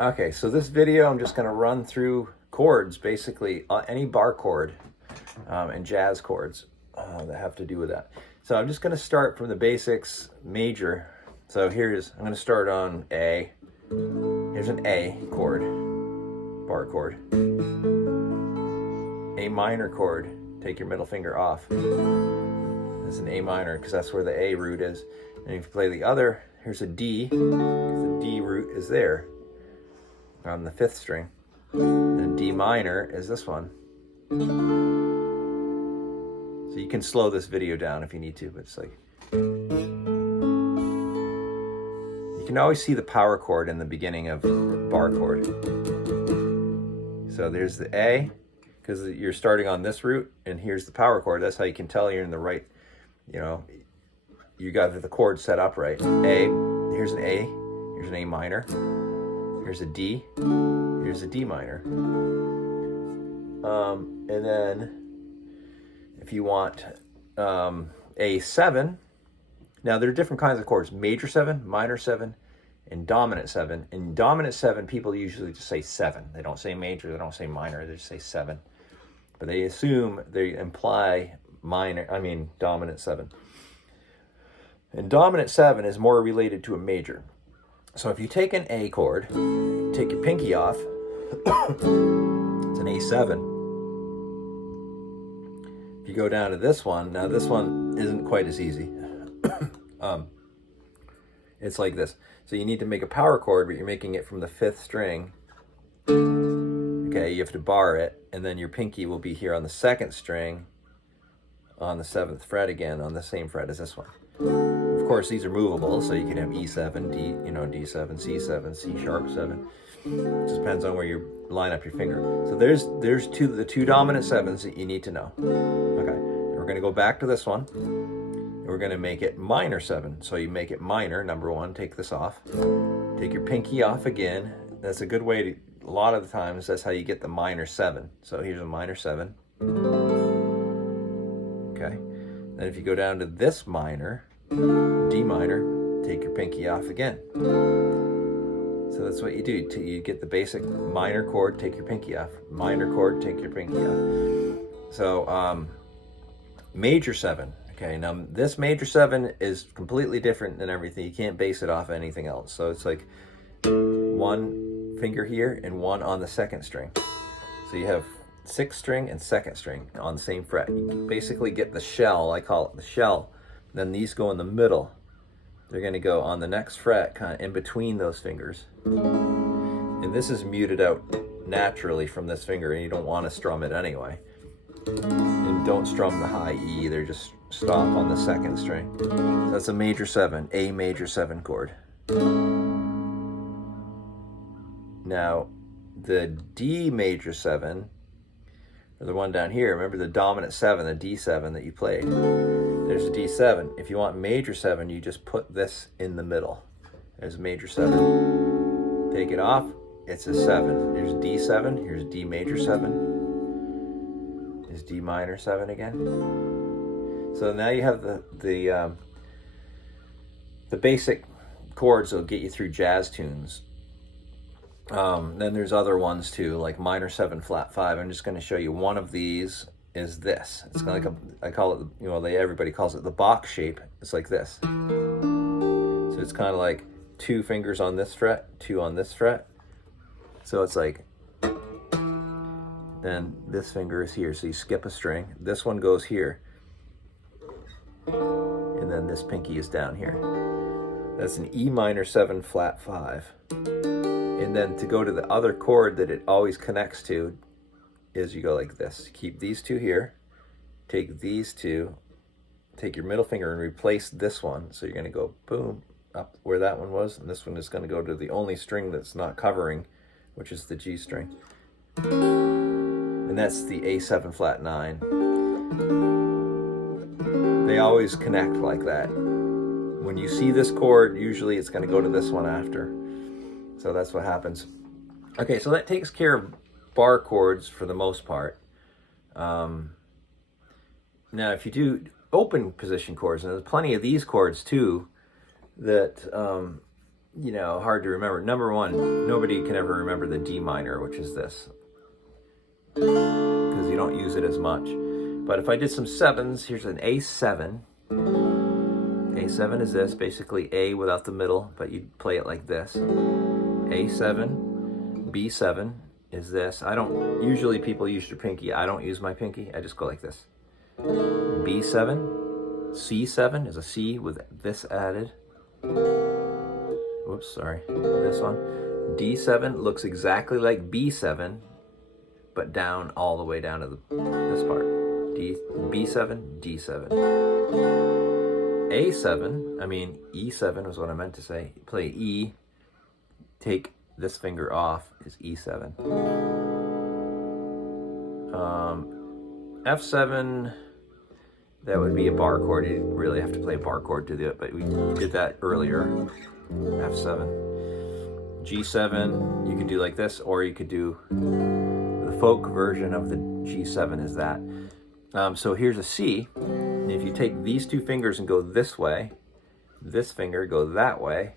Okay, so this video I'm just going to run through chords, basically any bar chord and jazz chords that have to do with that. So I'm just going to start from the basics, major. So I'm going to start on A. Here's an A chord, bar chord. A minor chord, take your middle finger off. This is an A minor because that's where the A root is. And if you play the other, here's a D, because the D root is there on the 5th string. And D minor is this one. So you can slow this video down if you need to, but it's like... You can always see the power chord in the beginning of bar chord. So there's the A, because you're starting on this root, and here's the power chord. That's how you can tell you're in the right, you got the chord set up right. A, here's an A, here's an A minor, here's a D, here's a D minor. And then if you want A7, now there are different kinds of chords: major 7, minor 7, and dominant 7. In dominant 7, people usually just say 7. They don't say major, they don't say minor, they just say 7. But they imply dominant 7. And dominant 7 is more related to a major. So if you take an A chord, take your pinky off, it's an A7. If you go down to this one, now this one isn't quite as easy. It's like this. So you need to make a power chord, but you're making it from the 5th string. Okay, you have to bar it, and then your pinky will be here on the 2nd string, on the 7th fret again, on the same fret as this one. Of course, these are movable, so you can have E7, D7, C7, C sharp 7. It just depends on where you line up your finger. So there's the two dominant 7s that you need to know. Okay, we're going to go back to this one. We're going to make it minor 7. So you make it minor, number 1, take this off. Take your pinky off again. That's a good way to, a lot of the times, that's how you get the minor 7. So here's a minor 7. Okay. Then if you go down to this minor, D minor, take your pinky off again. So that's what you do. You get the basic minor chord, take your pinky off. Minor chord, take your pinky off. So major 7. Okay, now this major 7 is completely different than everything. You can't base it off anything else. So it's like 1 finger here and 1 on the 2nd string. So you have 6th string and 2nd string on the same fret. You basically get the shell, I call it the shell. Then these go in the middle. They're going to go on the next fret, kind of in between those fingers. And this is muted out naturally from this finger, and you don't want to strum it anyway. And don't strum the high E either, just stop on the 2nd string. So that's a major 7, A major 7 chord. Now, the D major 7, or the one down here, remember the dominant 7, the D7 that you played. There's a D7. If you want major 7, you just put this in the middle. There's major 7. Take it off, it's a 7. Here's D7, here's D major 7. Is D minor 7 again. So now you have the basic chords that'll get you through jazz tunes. Then there's other ones too, like minor 7 flat 5. I'm just going to show you one of these is this. It's kind of like I call it, everybody calls it the box shape. It's like this. So it's kind of like 2 fingers on this fret, 2 on this fret. So it's like, then this finger is here, so you skip a string. This one goes here. And then this pinky is down here. That's an E minor 7 flat 5. And then to go to the other chord that it always connects to is you go like this. Keep these 2 here. Take these 2. Take your middle finger and replace this one. So you're going to go boom, up where that one was. And this one is going to go to the only string that's not covering, which is the G string. And that's the A7 flat 9. They always connect like that. When you see this chord, usually it's going to go to this one after. So that's what happens. Okay, so that takes care of bar chords for the most part. Now, if you do open position chords, and there's plenty of these chords too, that you know, hard to remember. Number one, nobody can ever remember the D minor, which is this, because you don't use it as much. But if I did some sevens, here's an A7. A7 is this, basically A without the middle, but you play it like this. A7, B7 is this. I don't, usually people use your pinky. I don't use my pinky. I just go like this. B7, C7 is a C with this added. Whoops, sorry, this one. D7 looks exactly like B7, but down all the way down to this part. B7, D7. A7, I mean E7 was what I meant to say. Play E, take this finger off is E7. F7, that would be a bar chord. You really have to play a bar chord to do it, but we did that earlier. F7. G7, you could do like this, or you could do the folk version of the G7 is that. So here's a C. If you take these two fingers and go this way, this finger go that way,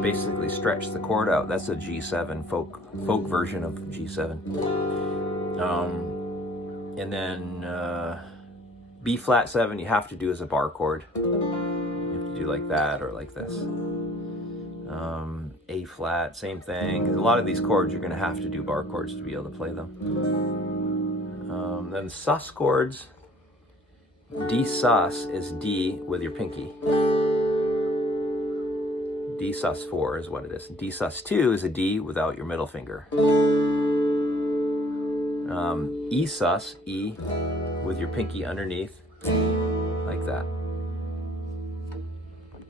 basically stretch the chord out. That's a G7 folk version of G7. And then B flat 7 you have to do as a bar chord. You have to do like that or like this. A flat, same thing. A lot of these chords you're going to have to do bar chords to be able to play them. Then sus chords. D sus is D with your pinky. D sus 4 is what it is. D sus 2 is a D without your middle finger. E sus, E with your pinky underneath, like that.